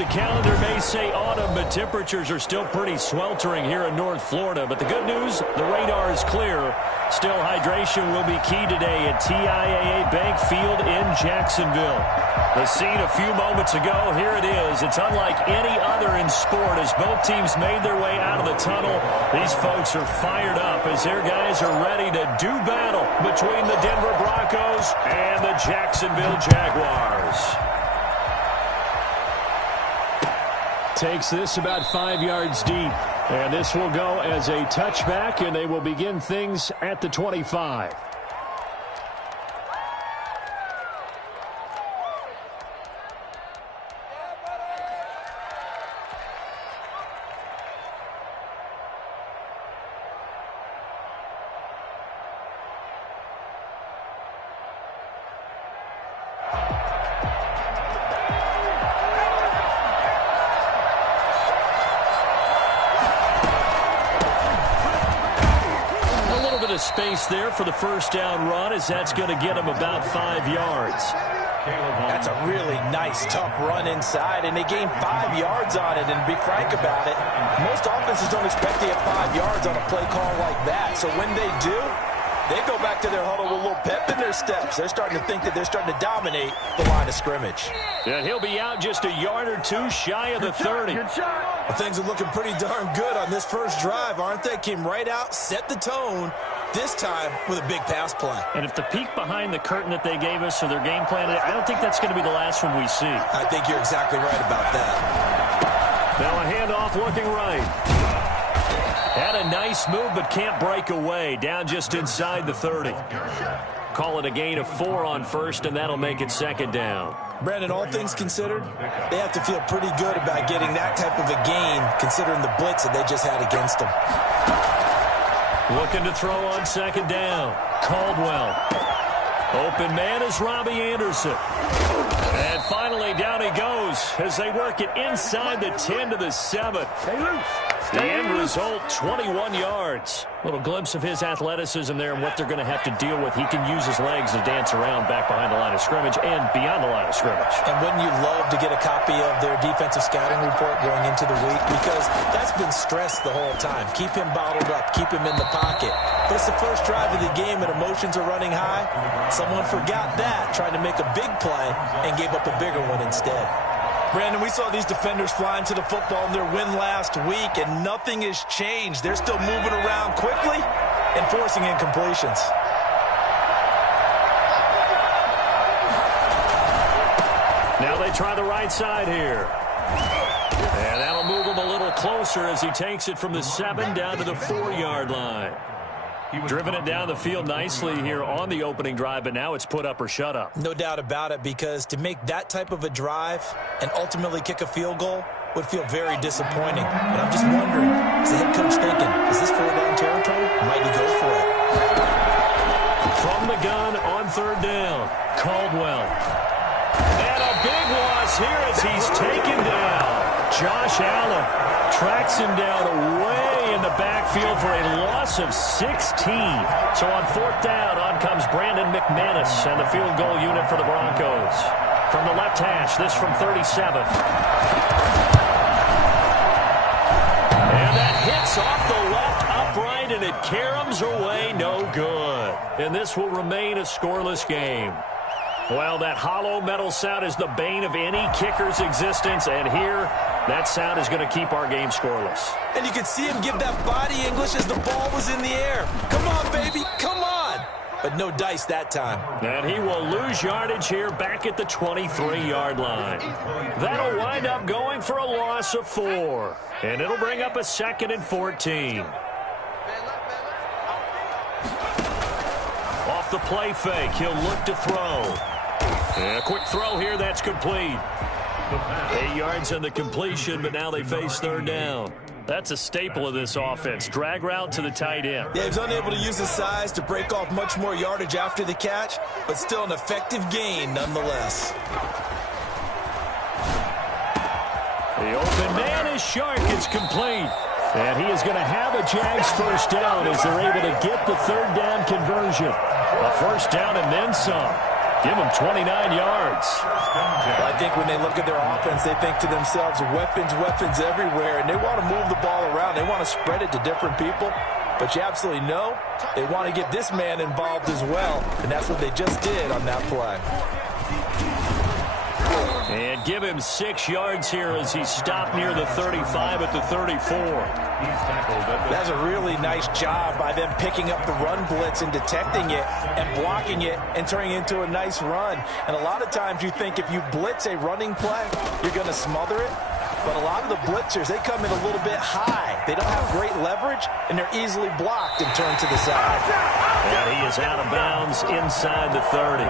The calendar may say autumn, but temperatures are still pretty sweltering here in North Florida. But the good news, the radar is clear. Still, hydration will be key today at TIAA Bank Field in Jacksonville. The scene a few moments ago, here it is. It's unlike any other in sport as both teams made their way out of the tunnel. These folks are fired up as their guys are ready to do battle between the Denver Broncos and the Jacksonville Jaguars. Takes this about 5 yards deep. And this will go as a touchback, and they will begin things at the 25. Space there for the first down run as that's going to get him about 5 yards. That's a really nice, tough run inside, and they gained 5 yards on it. And to be frank about it, most offenses don't expect to get 5 yards on a play call like that. So when they do, they go back to their huddle with a little pep in their steps. They're starting to think that they're starting to dominate the line of scrimmage. And he'll be out just a yard or two shy of the 30. Well, things are looking pretty darn good on this first drive, aren't they? Came right out, set the tone, this time with a big pass play. And if the peek behind the curtain that they gave us or their game plan, I don't think that's going to be the last one we see. I think you're exactly right about that. Now a handoff looking right. Had a nice move but can't break away. Down just inside the 30. Call it a gain of 4 on first, and that'll make it second down. Brandon, all things considered, they have to feel pretty good about getting that type of a gain considering the blitz that they just had against them. Looking to throw on second down. Caldwell. Open man is Robbie Anderson. And finally down he goes as they work it inside the 10 to the 7. Stay loose. The end result, 21 yards. Little glimpse of his athleticism there and what they're going to have to deal with. He can use his legs to dance around back behind the line of scrimmage and beyond the line of scrimmage. And wouldn't you love to get a copy of their defensive scouting report going into the week? Because that's been stressed the whole time. Keep him bottled up. Keep him in the pocket. But it's the first drive of the game and emotions are running high. Someone forgot that, trying to make a big play and gave up a bigger one instead. Brandon, we saw these defenders flying to the football in their win last week, and nothing has changed. They're still moving around quickly and forcing incompletions. Now they try the right side here. And that'll move him a little closer as he takes it from the 7 down to the 4-yard line. Driven it down the field nicely here on the opening drive, but now it's put up or shut up. No doubt about it, because to make that type of a drive and ultimately kick a field goal would feel very disappointing. But I'm just wondering, is the head coach thinking, is this 4-down territory? Might he go for it? From the gun on third down, Caldwell. And a big loss here as he's taken down. Josh Allen tracks him down way in the backfield for a loss of 16. So on fourth down, on comes Brandon McManus and the field goal unit for the Broncos. From the left hash, this from 37. And that hits off the left upright, and it caroms away no good. And this will remain a scoreless game. Well, that hollow metal sound is the bane of any kicker's existence, and here, that sound is going to keep our game scoreless. And you can see him give that body English as the ball was in the air. Come on, baby, come on. But no dice that time. And he will lose yardage here back at the 23-yard line. That'll wind up going for a loss of 4. And it'll bring up a 2nd and 14. Off the play fake, he'll look to throw. And a quick throw here, that's complete. 8 yards on the completion, but now they face third down. That's a staple of this offense. Drag route to the tight end. Yeah, he's unable to use his size to break off much more yardage after the catch, but still an effective gain nonetheless. The open man is Shark. It's complete. And he is going to have a Jags first down as they're able to get the third down conversion. A first down and then some. Give them 29 yards. Well, I think when they look at their offense, they think to themselves, weapons, weapons everywhere, and they want to move the ball around. They want to spread it to different people. But you absolutely know they want to get this man involved as well, and that's what they just did on that play. And give him 6 yards here as he stopped near the 35 at the 34. That's a really nice job by them picking up the run blitz and detecting it and blocking it and turning it into a nice run. And a lot of times you think if you blitz a running play, you're going to smother it. But a lot of the blitzers, they come in a little bit high. They don't have great leverage, and they're easily blocked and turned to the side. And he is out of bounds inside the 30.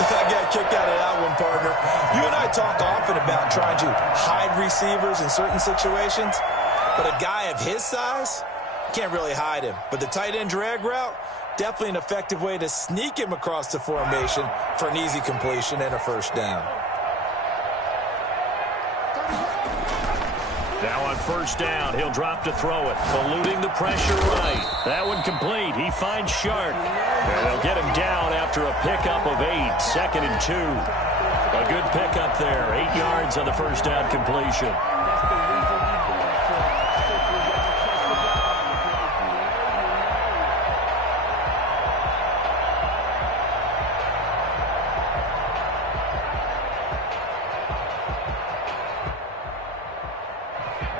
I got a kick out of that one, partner. You and I talk often about trying to hide receivers in certain situations, but a guy of his size, can't really hide him. But the tight end drag route, definitely an effective way to sneak him across the formation for an easy completion and a first down. Now on first down, he'll drop to throw it, eluding the pressure right. That one complete. He finds Shark. And they'll get him down after a pickup of 8, 2nd and 2. A good pickup there, 8 yards on the first down completion.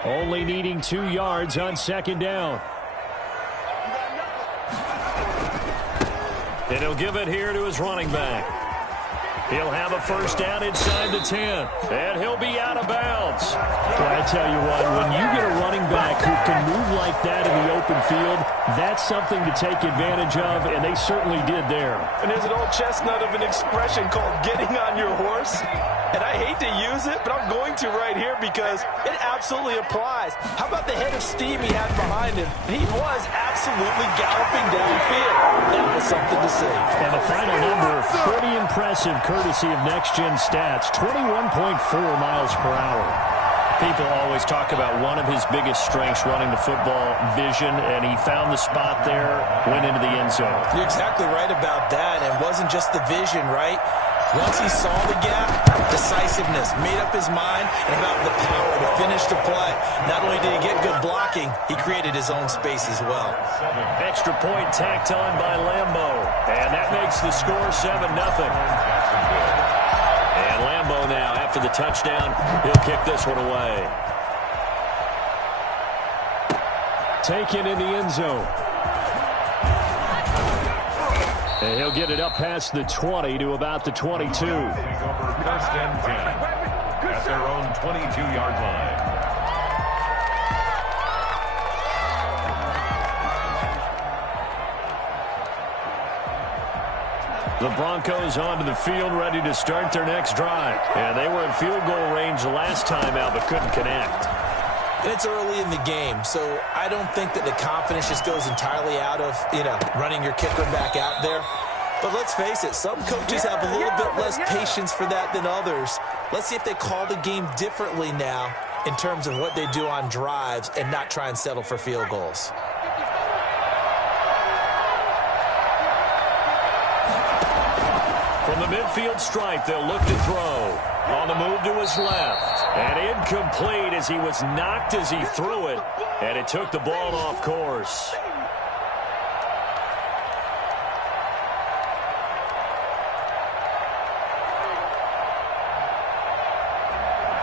Only needing 2 yards on second down. And he'll give it here to his running back. He'll have a first down inside the 10. And he'll be out of bounds. Well, I tell you what, when you get a running back who can move like that in the open field, that's something to take advantage of, and they certainly did there. And there's an old chestnut of an expression called getting on your horse. And I hate to use it, but I'm going to right here because it absolutely applies. How about the head of steam he had behind him? He was absolutely galloping downfield. That was something to see. And the final number, pretty impressive courtesy of Next Gen Stats, 21.4 miles per hour. People always talk about one of his biggest strengths running the football, vision, and he found the spot there, went into the end zone. You're exactly right about that, and it wasn't just the vision, right? Once he saw the gap, decisiveness, made up his mind, and about the power to finish the play. Not only did he get good blocking, he created his own space as well. Extra point tacked on by Lambo, and that makes the score 7-0. And Lambo now, after the touchdown, he'll kick this one away. Taken in the end zone. And he'll get it up past the 20 to about the 22. First and 10 at their own 22-yard line. The Broncos onto the field, ready to start their next drive. And they were in field goal range the last time out, but couldn't connect. And it's early in the game, so I don't think that the confidence just goes entirely out of, running your kicker back out there. But let's face it, some coaches have a little bit less patience for that than others. Let's see if they call the game differently now in terms of what they do on drives and not try and settle for field goals. From the midfield stripe, they'll look to throw. On the move to his left. And incomplete as he was knocked as he threw it. And it took the ball off course.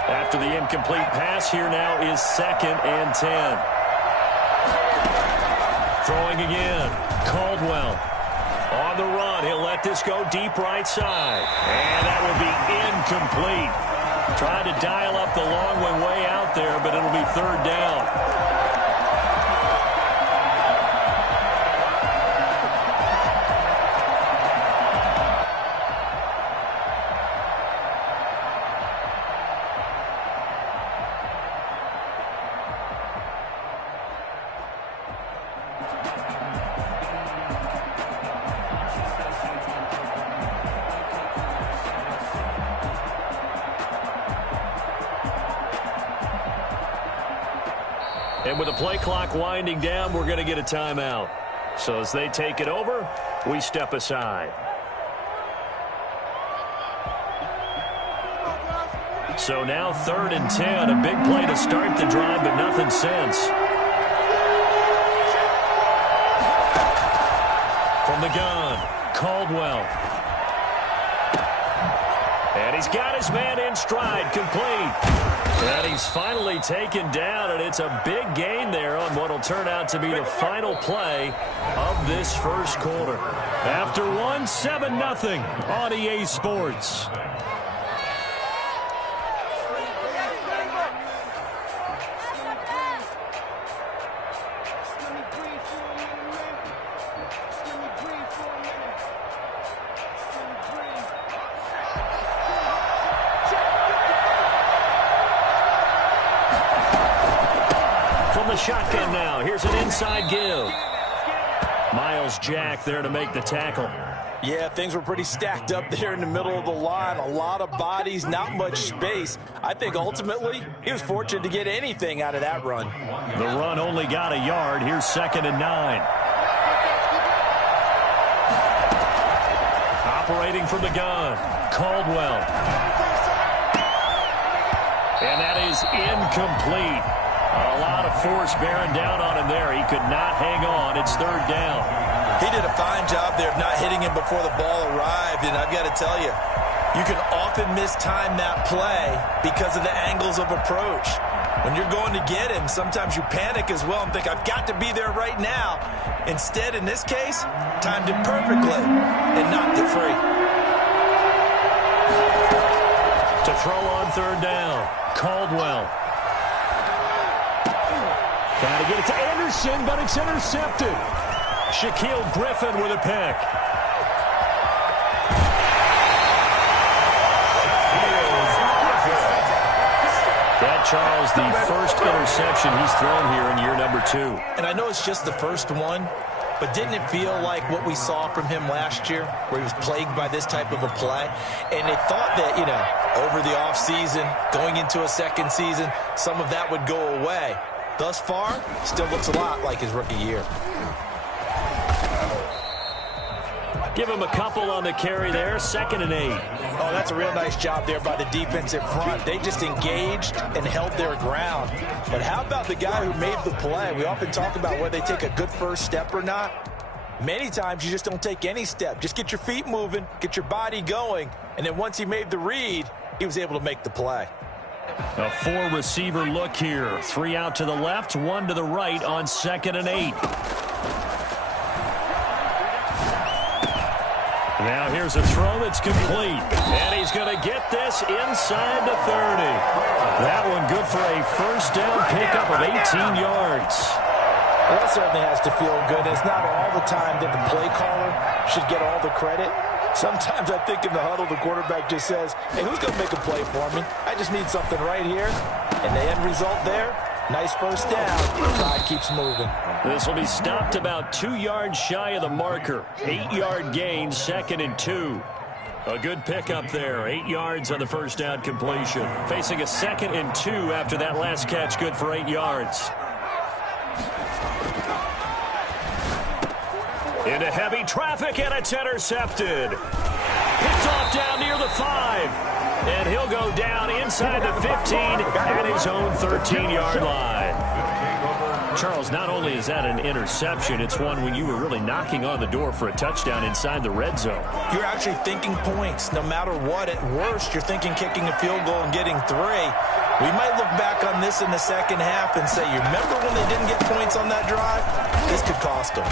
After the incomplete pass, here now is 2nd and 10. Throwing again. Caldwell. On the run, he'll let this go deep right side. And that will be incomplete. Trying to dial up the long one way out there, but it'll be 3rd down. And with the play clock winding down, we're going to get a timeout. So as they take it over, we step aside. So now 3rd and 10. A big play to start the drive, but nothing since. From the gun, Caldwell. And he's got his man in stride, complete. And he's finally taken down, and it's a big gain there on what will turn out to be the final play of this first quarter. After one, 7-0 on EA Sports. Shotgun now. Here's an inside give. Myles Jack there to make the tackle. Yeah, things were pretty stacked up there in the middle of the line. A lot of bodies, not much space. I think ultimately he was fortunate to get anything out of that run. The run only got a yard. Here's 2nd and 9. Operating from the gun, Caldwell. And that is incomplete. A lot of force bearing down on him there. He could not hang on. It's 3rd down. He did a fine job there of not hitting him before the ball arrived. And I've got to tell you, you can often mistime that play because of the angles of approach. When you're going to get him, sometimes you panic as well and think, I've got to be there right now. Instead, in this case, timed it perfectly and knocked it free. To throw on 3rd down, Caldwell. Trying to get it to Anderson, but it's intercepted. Shaquill Griffin with a pick. That, Charles, the first interception he's thrown here in year number 2. And I know it's just the first one, but didn't it feel like what we saw from him last year, where he was plagued by this type of a play? And it thought that, over the offseason, going into a second season, some of that would go away. Thus far, still looks a lot like his rookie year. Give him a couple on the carry there. 2nd and 8. Oh, that's a real nice job there by the defensive front. They just engaged and held their ground. But how about the guy who made the play? We often talk about whether they take a good first step or not. Many times you just don't take any step. Just get your feet moving, get your body going, and then once he made the read, he was able to make the play. A 4-receiver look here. 3 out to the left, 1 to the right on 2nd and 8. Now here's a throw that's complete. And he's going to get this inside the 30. That one good for a first down pickup of 18 yards. Well, that certainly has to feel good. It's not all the time that the play caller should get all the credit. Sometimes I think in the huddle, the quarterback just says, hey, who's going to make a play for me? I just need something right here. And the end result there, nice first down. Clock keeps moving. This will be stopped about 2 yards shy of the marker. 8-yard gain, 2nd and 2. A good pickup there. 8 yards on the first down completion. Facing a 2nd and 2 after that last catch, good for 8 yards. Into heavy traffic, and it's intercepted. Picked off down near the 5. And he'll go down inside the 15 at his own 13-yard line. Charles, not only is that an interception, it's one when you were really knocking on the door for a touchdown inside the red zone. You're actually thinking points. No matter what, at worst, you're thinking kicking a field goal and getting 3. We might look back on this in the second half and say, you remember when they didn't get points on that drive? This could cost them.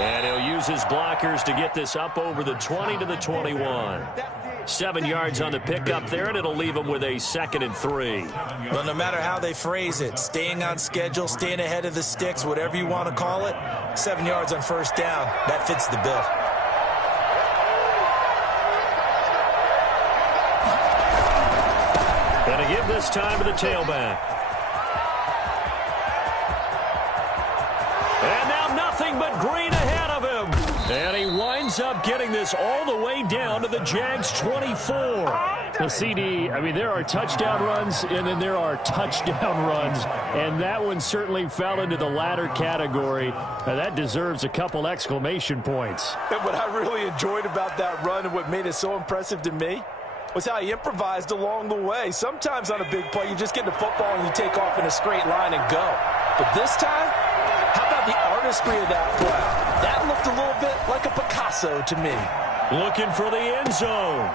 And he'll use his blockers to get this up over the 20 to the 21. 7 yards on the pickup there, and it'll leave him with a 2nd and 3. Well, no matter how they phrase it, staying on schedule, staying ahead of the sticks, whatever you want to call it, 7 yards on first down, that fits the bill. Going to give this time to the tailback. And now nothing but green ahead of him. And he winds up getting this all the way down to the Jags 24. Well, CD, I mean, there are touchdown runs, and then there are touchdown runs. And that one certainly fell into the latter category. Now, that deserves a couple exclamation points. And what I really enjoyed about that run and what made it so impressive to me, was how he improvised along the way. Sometimes on a big play, you just get the football and you take off in a straight line and go. But this time, how about the artistry of that play? That looked a little bit like a Picasso to me. Looking for the end zone.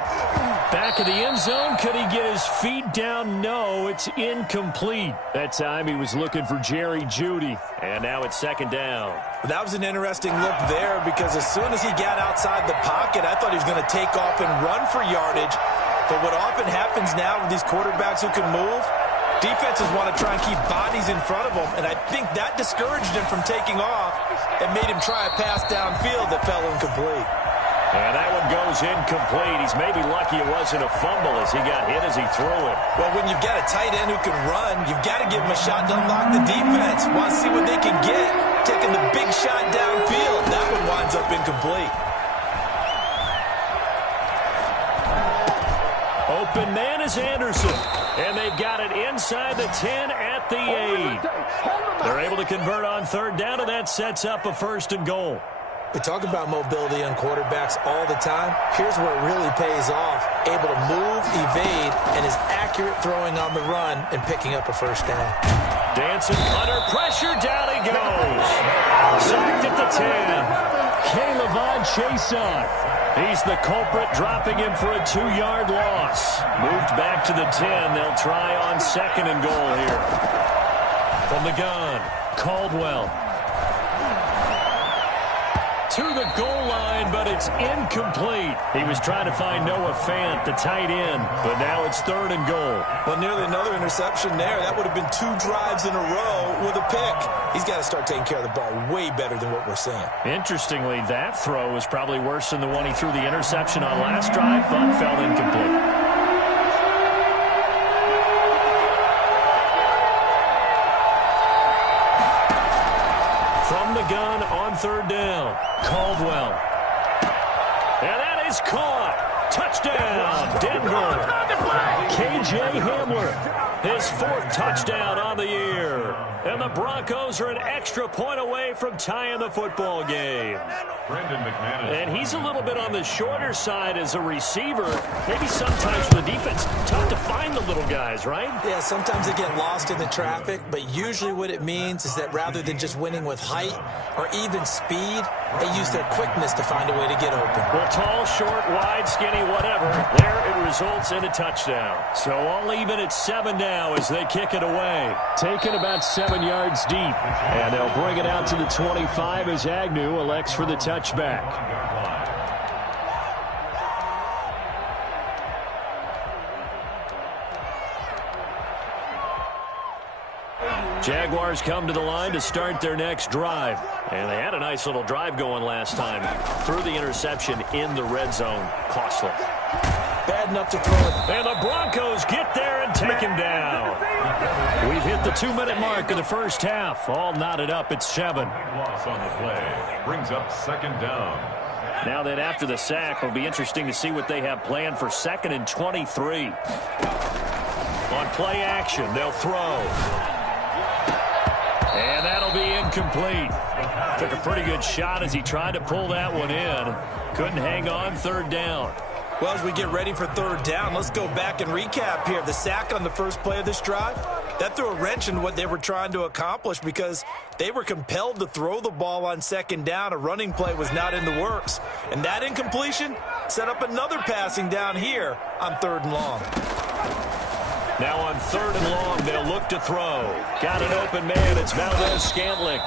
Back of the end zone. Could he get his feet down? No, it's incomplete. That time he was looking for Jerry Jeudy. And now it's second down. That was an interesting look there because as soon as he got outside the pocket, I thought he was going to take off and run for yardage. But what often happens now with these quarterbacks who can move, defenses want to try and keep bodies in front of them. And I think that discouraged him from taking off and made him try a pass downfield that fell incomplete. And that one goes incomplete. He's maybe lucky it wasn't a fumble as he got hit as he threw it. Well, when you've got a tight end who can run, you've got to give him a shot to unlock the defense. Want to see what they can get. Taking the big shot downfield. That one winds up incomplete. Open man is Anderson. And they've got it inside the 10 at the 8. They're able to convert on third down, and that sets up a first and goal. We talk about mobility on quarterbacks all the time. Here's where it really pays off. Able to move, evade, and is accurate throwing on the run and picking up a first down. Dancing under pressure, down he goes. Sacked at the 10. K'Lavon Chaisson. He's the culprit, dropping him for a 2-yard loss. Moved back to the 10. They'll try on second and goal here. From the gun, Caldwell. To the goal line, but it's incomplete. He was trying to find Noah Fant, the tight end, but now it's third and goal. Well, nearly another interception there. That would have been 2 drives in a row with a pick. He's got to start taking care of the ball way better than what we're seeing. Interestingly, that throw was probably worse than the one he threw the interception on last drive, but fell incomplete. Gun on third down. Caldwell. And that is caught. Touchdown, Denver. KJ Hamler, his 4th touchdown on the year. And the Broncos are an extra point away from tying the football game. And he's a little bit on the shorter side as a receiver. Maybe sometimes for the defense, tough to find the little guys, right? Yeah, sometimes they get lost in the traffic, but usually what it means is that rather than just winning with height or even speed, they use their quickness to find a way to get open. Well, tall, short, wide, skinny, whatever, there it results in a touchdown. So all even at 7 now as they kick it away. Taken about 7 yards deep. And they'll bring it out to the 25 as Agnew elects for the touchback. Jaguars come to the line to start their next drive. And they had a nice little drive going last time. Threw the interception in the red zone. Costly. Bad enough to throw it. And the Broncos get there and take him down. We've hit the 2-minute mark of the first half. All knotted up at 7. Loss on the play brings up second down. Now then, after the sack, it'll be interesting to see what they have planned for 2nd and 23. On play action, they'll throw. And that'll be incomplete. Took a pretty good shot as he tried to pull that one in. Couldn't hang on third down. Well, as we get ready for third down, let's go back and recap here. The sack on the first play of this drive, that threw a wrench in what they were trying to accomplish because they were compelled to throw the ball on second down. A running play was not in the works. And that incompletion set up another passing down here on 3rd and long. Now on 3rd and long, they'll look to throw. Got an open man. It's Valdez-Scantling.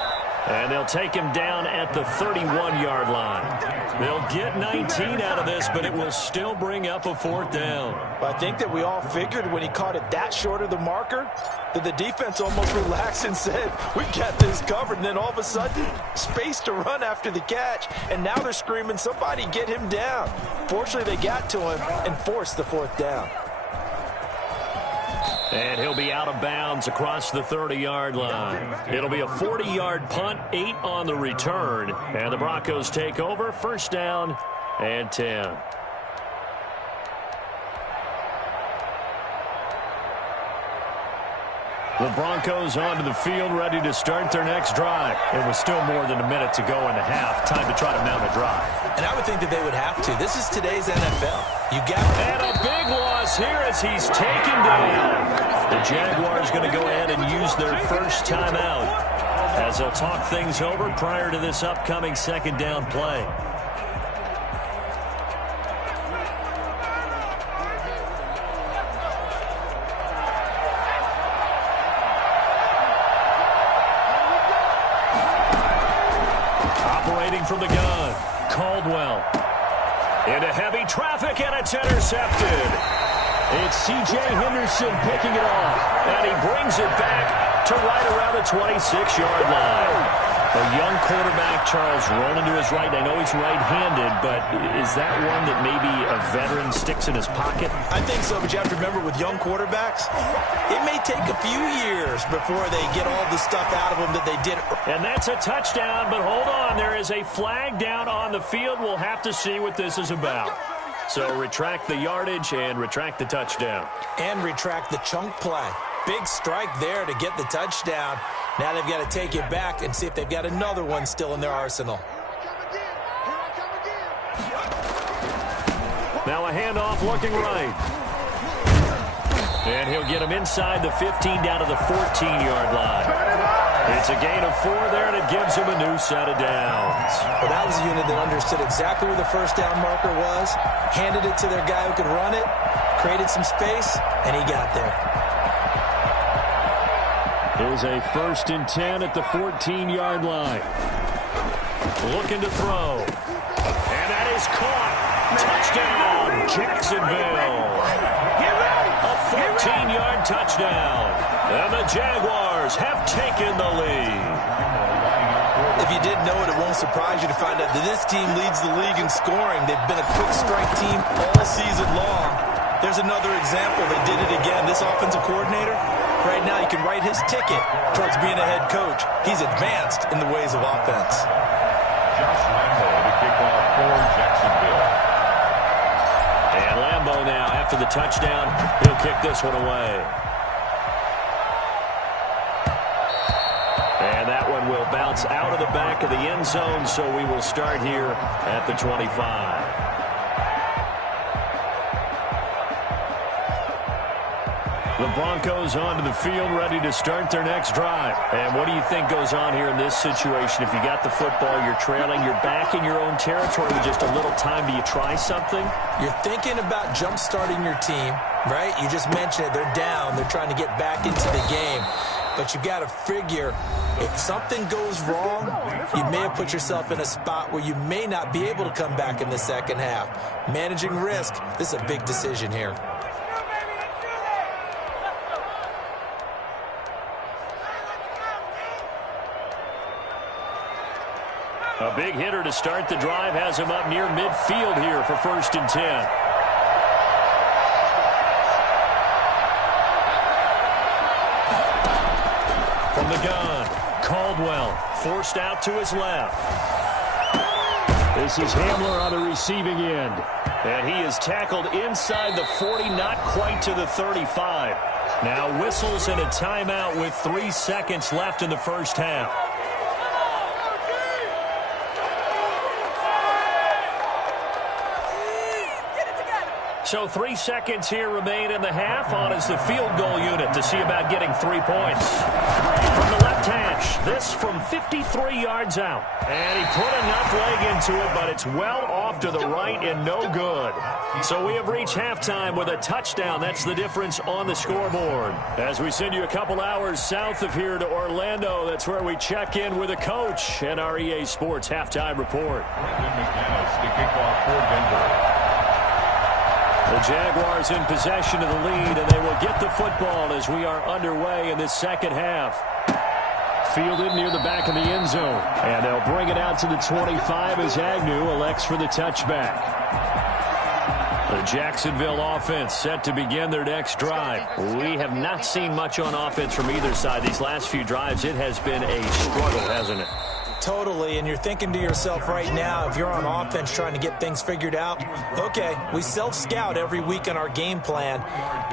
And they'll take him down at the 31-yard line. They'll get 19 out of this, but it will still bring up a 4th down. I think that we all figured when he caught it that short of the marker that the defense almost relaxed and said, we've got this covered. And then all of a sudden, space to run after the catch. And now they're screaming, somebody get him down. Fortunately, they got to him and forced the 4th down. And he'll be out of bounds across the 30-yard line. It'll be a 40-yard punt, 8 on the return. And the Broncos take over, 1st down and 10. The Broncos onto the field, ready to start their next drive. It was still more than a minute to go in the half. Time to try to mount a drive. And I would think that they would have to. This is today's NFL. And a big loss here as he's taken down. The Jaguars going to go ahead and use their first timeout as they'll talk things over prior to this upcoming second down play. From the gun, Caldwell into heavy traffic, and it's intercepted. It's C.J. Henderson picking it off, and he brings it back to right around the 26-yard line. A young quarterback, Charles, rolling to his right. I know he's right-handed, but is that one that maybe a veteran sticks in his pocket? I think so, but you have to remember with young quarterbacks, it may take a few years before they get all the stuff out of them that they did. And that's a touchdown, but hold on. There is a flag down on the field. We'll have to see what this is about. So retract the yardage and retract the touchdown. And retract the chunk play. Big strike there to get the touchdown. Now they've got to take it back and see if they've got another one still in their arsenal. Now a handoff looking right. And he'll get him inside the 15 down to the 14-yard line. It's a gain of 4 there, and it gives him a new set of downs. Well, that was a unit that understood exactly where the first down marker was, handed it to their guy who could run it, created some space, and he got there. Here's a 1st and 10 at the 14-yard line. Looking to throw. And that is caught. Touchdown, Jacksonville. A 14-yard touchdown. And the Jaguars have taken the lead. If you didn't know it, it won't surprise you to find out that this team leads the league in scoring. They've been a quick strike team all season long. There's another example. They did it again. This offensive coordinator, right now he can write his ticket towards being a head coach. He's advanced in the ways of offense. Josh Lambo to kick off for Jacksonville. And Lambo now, after the touchdown, he'll kick this one away. And that one will bounce out of the back of the end zone, so we will start here at the 25. The Broncos onto the field, ready to start their next drive. And what do you think goes on here in this situation? If you got the football, you're trailing, you're back in your own territory with just a little time. Do you try something? You're thinking about jump-starting your team, right? You just mentioned it. They're down. They're trying to get back into the game. But you got to figure, if something goes wrong, you may have put yourself in a spot where you may not be able to come back in the second half. Managing risk, this is a big decision here. A big hitter to start the drive has him up near midfield here for 1st and 10. From the gun, Caldwell forced out to his left. This is Hamler on the receiving end. And he is tackled inside the 40, not quite to the 35. Now whistles and a timeout with 3 seconds left in the first half. So 3 seconds here remain in the half. On is the field goal unit to see about getting 3 points. From the left hash, this from 53 yards out. And he put enough leg into it, but it's well off to the right and no good. So we have reached halftime with a touchdown. That's the difference on the scoreboard. As we send you a couple hours south of here to Orlando, that's where we check in with a coach and our EA Sports halftime report. Brendan McManus to kick off for Denver. The Jaguars in possession of the lead, and they will get the football as we are underway in this second half. Fielded near the back of the end zone. And they'll bring it out to the 25 as Agnew elects for the touchback. The Jacksonville offense set to begin their next drive. We have not seen much on offense from either side. These last few drives, it has been a struggle, hasn't it? Totally, and you're thinking to yourself right now, if you're on offense trying to get things figured out, okay, we self-scout every week on our game plan.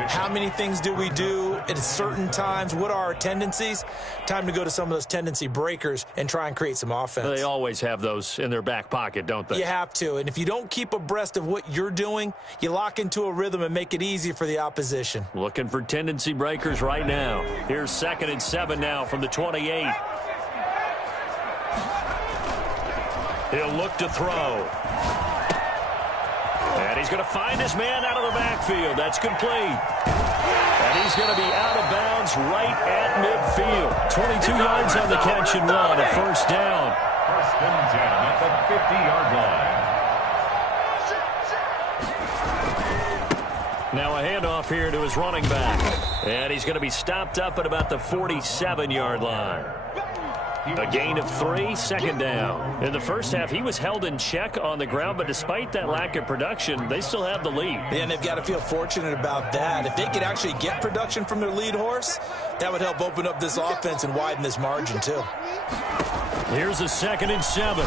How many things do we do at certain times? What are our tendencies? Time to go to some of those tendency breakers and try and create some offense. They always have those in their back pocket, don't they? You have to, and if you don't keep abreast of what you're doing, you lock into a rhythm and make it easy for the opposition. Looking for tendency breakers right now. Here's 2nd and 7 now from the 28. He'll look to throw. And he's going to find his man out of the backfield. That's complete. And he's going to be out of bounds right at midfield. 22 yards on the catch and run, a first down. 1st and 10 at the 50-yard line. Now a handoff here to his running back. And he's going to be stopped up at about the 47-yard line. A gain of 3, 2nd down. In the first half, he was held in check on the ground, but despite that lack of production, they still have the lead. And they've got to feel fortunate about that. If they could actually get production from their lead horse, that would help open up this offense and widen this margin, too. Here's a 2nd and 7.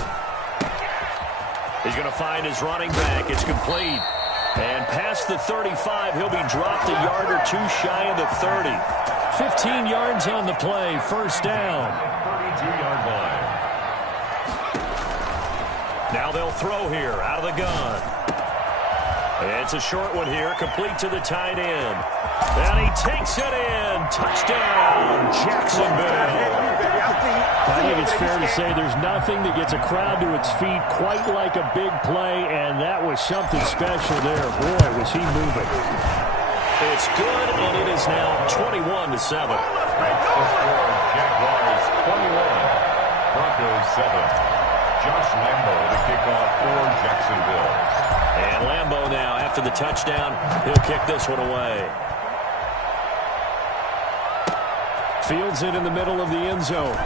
He's going to find his running back. It's complete. And past the 35, he'll be dropped a yard or two shy of the 30. 15 yards on the play, first down. 32-yard line. Now they'll throw here out of the gun. It's a short one here, complete to the tight end. And he takes it in. Touchdown, Jacksonville. I think it's fair to say there's nothing that gets a crowd to its feet quite like a big play, and that was something special there. Boy, was he moving. It's good, and it is now 21-7. The score, Jaguars 21, Broncos 7. Josh Lambo the kickoff for Jacksonville. And Lambo now, after the touchdown, he'll kick this one away. Fields it in the middle of the end zone.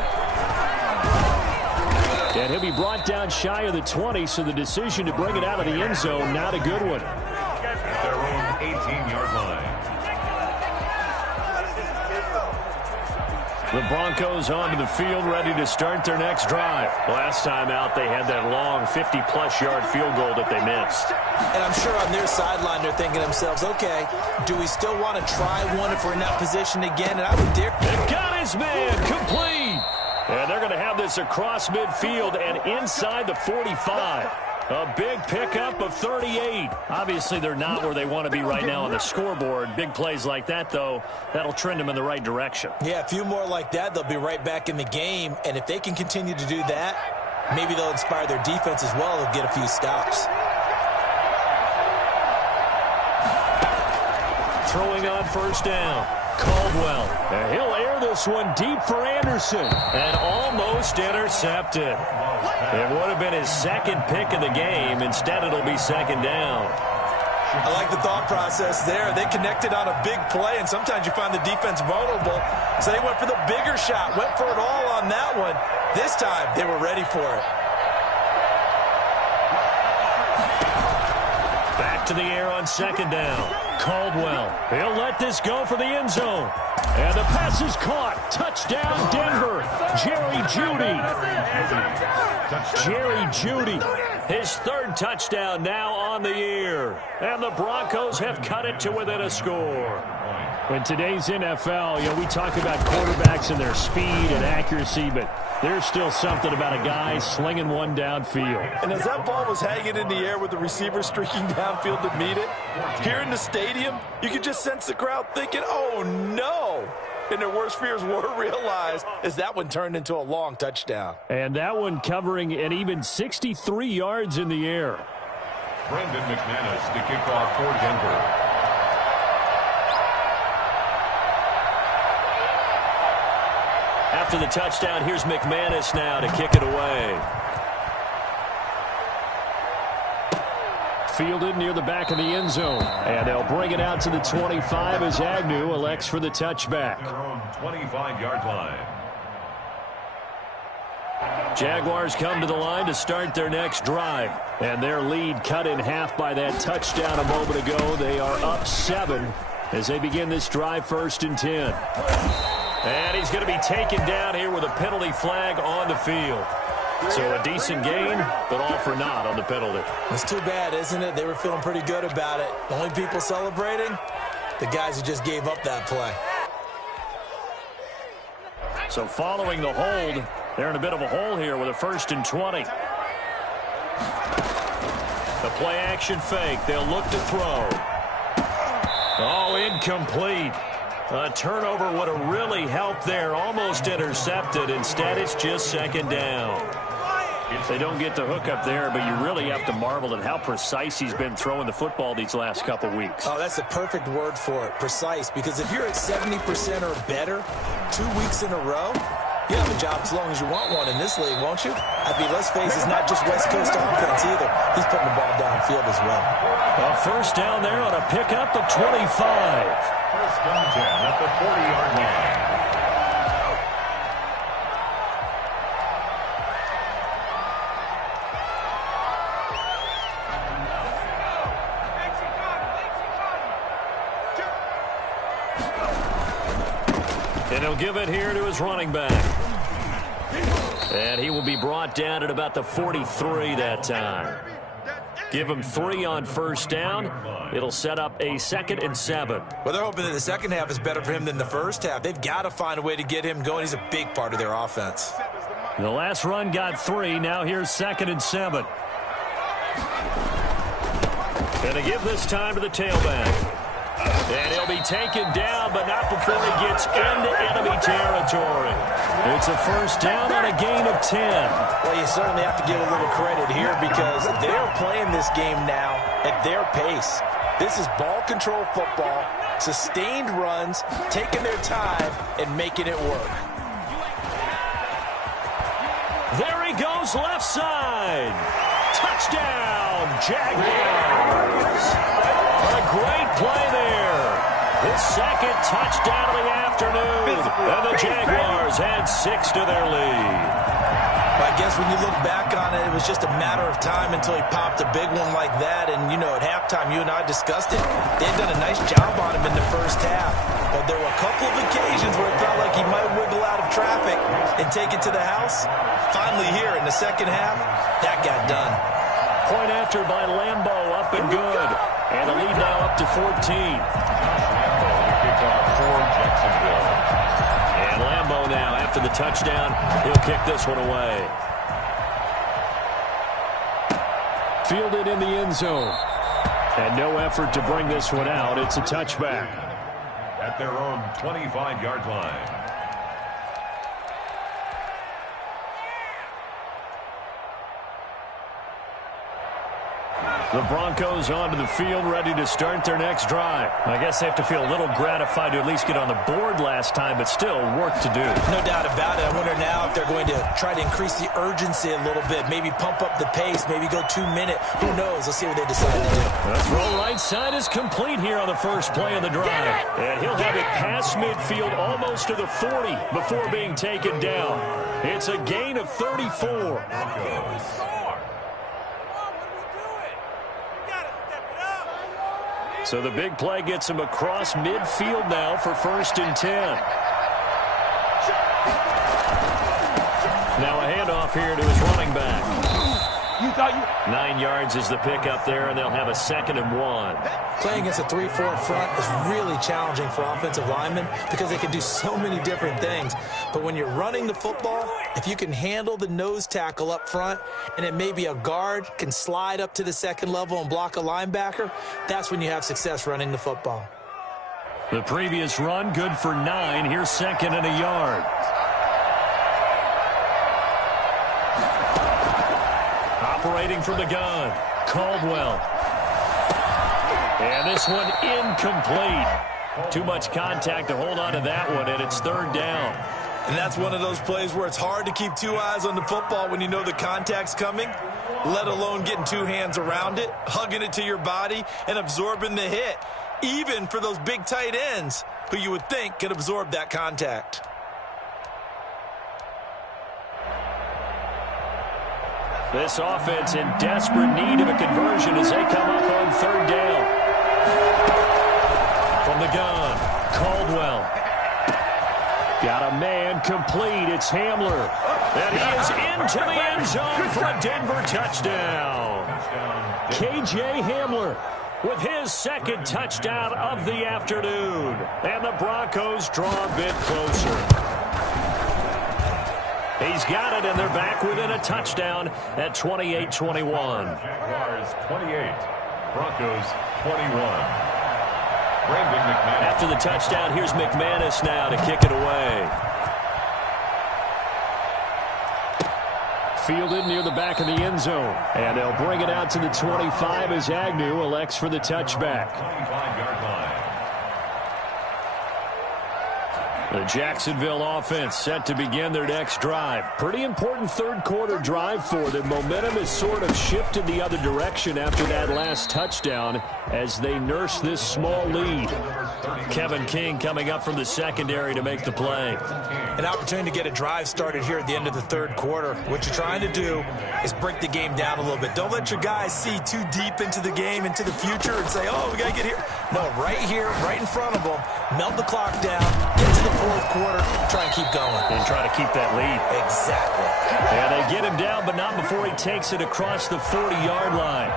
And he'll be brought down shy of the 20, so the decision to bring it out of the end zone, not a good one. At their own 18-yard line. The Broncos onto the field, ready to start their next drive. Last time out, they had that long 50-plus yard field goal that they missed. And I'm sure on their sideline, they're thinking to themselves, okay, do we still want to try one if we're in that position again? And I would dare. They've got his man, complete. And they're going to have this across midfield and inside the 45. A big pickup of 38. Obviously, they're not where they want to be right now on the scoreboard. Big plays like that, though, that'll trend them in the right direction. Yeah, a few more like that, they'll be right back in the game. And if they can continue to do that, maybe they'll inspire their defense as well. They'll get a few stops. Throwing on first down. Caldwell. And he'll air this one deep for Anderson. And almost intercepted. It would have been his second pick of the game. Instead, it'll be second down. I like the thought process there. They connected on a big play, and sometimes you find the defense vulnerable. So they went for the bigger shot, went for it all on that one. This time, they were ready for it. Back to the air on second down. Caldwell. He'll let this go for the end zone. And the pass is caught. Touchdown, Denver. Jerry Jeudy. Jerry Jeudy. His third touchdown now on the year. And the Broncos have cut it to within a score. In today's NFL, we talk about quarterbacks and their speed and accuracy, but there's still something about a guy slinging one downfield. And as that ball was hanging in the air with the receiver streaking downfield to meet it, here in the stadium, you could just sense the crowd thinking, oh, no. And their worst fears were realized as that one turned into a long touchdown. And that one covering an even 63 yards in the air. Brendan McManus to kick off for Denver. After the touchdown, here's McManus now to kick it away. Fielded near the back of the end zone. And they'll bring it out to the 25 as Agnew elects for the touchback. Their own 25-yard line. Jaguars come to the line to start their next drive. And their lead cut in half by that touchdown a moment ago. They are up 7 as they begin this drive, 1st and 10. And he's going to be taken down here with a penalty flag on the field. So a decent gain, but all for naught on the penalty. It's too bad, isn't it? They were feeling pretty good about it. The only people celebrating, the guys who just gave up that play. So following the hold, they're in a bit of a hole here with a 1st and 20. The play action fake. They'll look to throw. Oh, incomplete. A turnover would have really helped there. Almost intercepted. Instead, it's just 2nd down. They don't get the hook up there, but you really have to marvel at how precise he's been throwing the football these last couple weeks. Oh, that's the perfect word for it, precise. Because if you're at 70% or better 2 weeks in a row, you have a job as long as you want one in this league, won't you? I mean, let's face it, it's not just West Coast offense either. He's putting the ball downfield as well. A 1st down there on a pickup at 25. 1st and 10 at the 40-yard line. And he'll give it here to his running back. And he will be brought down at about the 43 that time. Give him 3 on 1st down. It'll set up a 2nd and 7. Well, they're hoping that the second half is better for him than the first half. They've got to find a way to get him going. He's a big part of their offense. The last run got 3. Now here's 2nd and 7. Gonna give this time to the tailback. And he'll be taken down, but not before he gets into enemy territory. It's a 1st down on a gain of 10. Well, you certainly have to give a little credit here because they're playing this game now at their pace. This is ball control football, sustained runs, taking their time, and making it work. There he goes, left side. Touchdown, Jaguars. A great play there. His 2nd touchdown of the afternoon. And the Jaguars add 6 to their lead. I guess when you look back on it, it was just a matter of time until he popped a big one like that. And, you know, at halftime, you and I discussed it. They had done a nice job on him in the first half. But there were a couple of occasions where it felt like he might wiggle out of traffic and take it to the house. Finally here in the second half, that got done. Point after by Lambo, up and good. And the lead now up to 14. And Lambo now, after the touchdown, he'll kick this one away. Fielded in the end zone. And no effort to bring this one out. It's a touchback. At their own 25-yard line. The Broncos onto the field, ready to start their next drive. I guess they have to feel a little gratified to at least get on the board last time, but still work to do. No doubt about it. I wonder now if they're going to try to increase the urgency a little bit, maybe pump up the pace, maybe go 2 minutes. Who knows? Let's see what they decide to do. The throw right side is complete here on the first play of the drive. And he'll have it past midfield almost to the 40 before being taken down. It's a gain of 34. So the big play gets him across midfield now for 1st and 10. Now a handoff here to his running back. 9 yards is the pickup there, and they'll have a 2nd and 1. Playing against a 3-4 front is really challenging for offensive linemen because they can do so many different things. But when you're running the football, if you can handle the nose tackle up front and it may be a guard can slide up to the 2nd level and block a linebacker, that's when you have success running the football. The previous run, good for 9. Here's 2nd and a yard. Operating from the gun, Caldwell. And this one incomplete. Too much contact to hold on to that one, and it's 3rd down. And that's one of those plays where it's hard to keep 2 eyes on the football when you know the contact's coming, let alone getting 2 hands around it, hugging it to your body, and absorbing the hit, even for those big tight ends who you would think could absorb that contact. This offense in desperate need of a conversion as they come up on 3rd down. From the gun, Caldwell. Got a man complete. It's Hamler. And he is into the end zone for a Denver touchdown. K.J. Hamler with his second touchdown of the afternoon. And the Broncos draw a bit closer. He's got it, and they're back within a touchdown at 28-21. Jaguars 28, Broncos 21. Brandon McManus. After the touchdown, here's McManus now to kick it away. Fielded near the back of the end zone. And they'll bring it out to the 25 as Agnew elects for the touchback. 25-yard line. The Jacksonville offense set to begin their next drive. Pretty important third-quarter drive for them. Momentum has sort of shifted the other direction after that last touchdown as they nurse this small lead. Kevin King coming up from the secondary to make the play. An opportunity to get a drive started here at the end of the third quarter. What you're trying to do is break the game down a little bit. Don't let your guys see too deep into the game, into the future, and say, oh, we got to get here. No, right here, right in front of them, melt the clock down, get to the fourth quarter, try and keep going. And try to keep that lead. Exactly. And they get him down, but not before he takes it across the 40-yard line.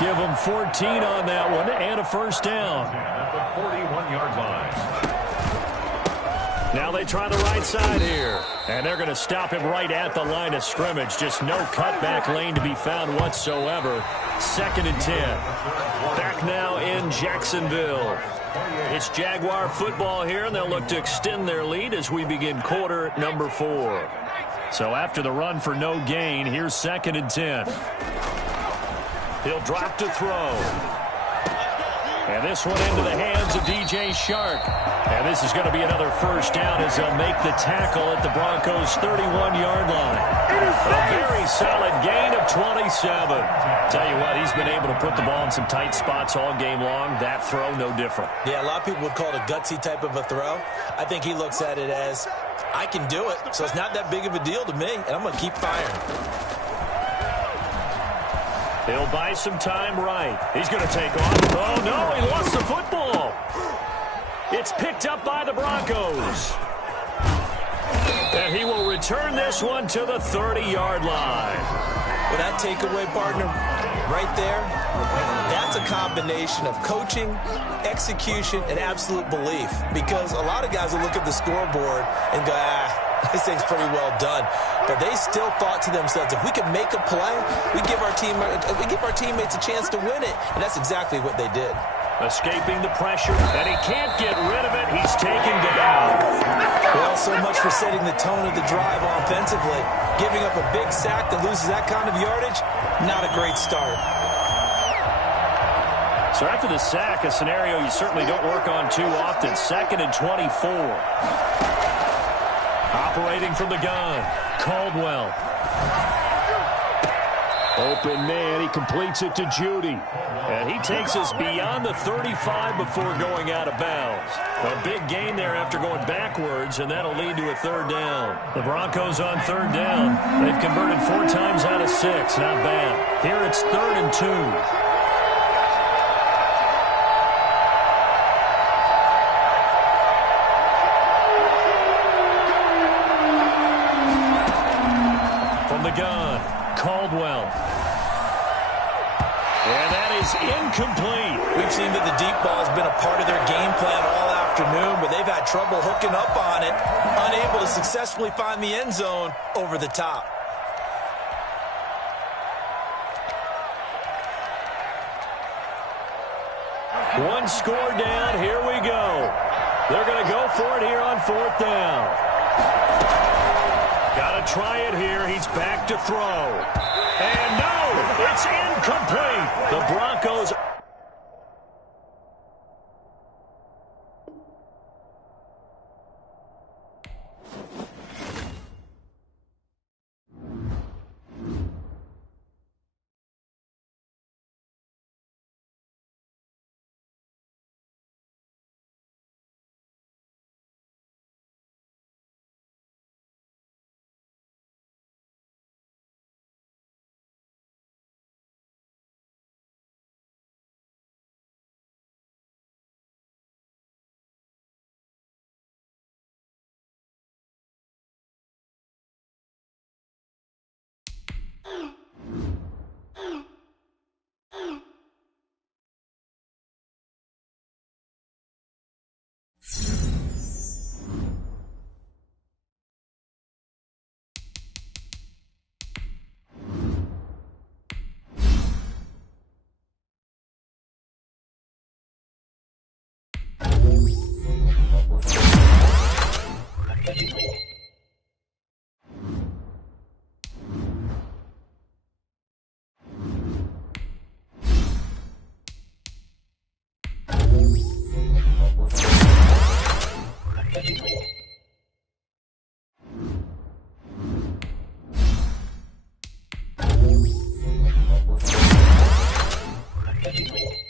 Give him 14 on that one and a first down. At the 41-yard line. Now they try the right side here. And they're going to stop him right at the line of scrimmage. Just no cutback lane to be found whatsoever. 2nd and 10. Back now in Jacksonville. It's Jaguar football here, and they'll look to extend their lead as we begin quarter number 4. So after the run for no gain, here's 2nd and 10. He'll drop to throw. And this one into the hands of DJ Shark. And this is going to be another first down as they'll make the tackle at the Broncos' 31-yard line. A very solid gain of 27. Tell you what, he's been able to put the ball in some tight spots all game long. That throw, no different. Yeah, a lot of people would call it a gutsy type of a throw. I think he looks at it as, I can do it, so it's not that big of a deal to me, and I'm going to keep firing. He'll buy some time right. He's going to take off. Oh, no, he lost the football. It's picked up by the Broncos. And he will return this one to the 30-yard line. Well, that takeaway, partner, right there, that's a combination of coaching, execution, and absolute belief. Because a lot of guys will look at the scoreboard and go, this thing's pretty well done. But they still thought to themselves, if we could make a play, we give our teammates a chance to win it. And that's exactly what they did. Escaping the pressure, and he can't get rid of it. He's taken down. Well, so much for setting the tone of the drive offensively. Giving up a big sack that loses that kind of yardage, not a great start. So after the sack, a scenario you certainly don't work on too often. 2nd and 24. Operating from the gun, Caldwell. Open man, he completes it to Judy. And he takes us beyond the 35 before going out of bounds. A big gain there after going backwards, and that'll lead to a third down. The Broncos on third down. They've converted 4 times out of 6. Not bad. Here it's 3rd and 2. Gun, Caldwell. And that is incomplete. We've seen that the deep ball has been a part of their game plan all afternoon, but they've had trouble hooking up on it, unable to successfully find the end zone over the top. One score down, here we go. They're going to go for it here on 4th down. Got to try it here. He's back to throw. And no, it's incomplete. The Broncos Thank you.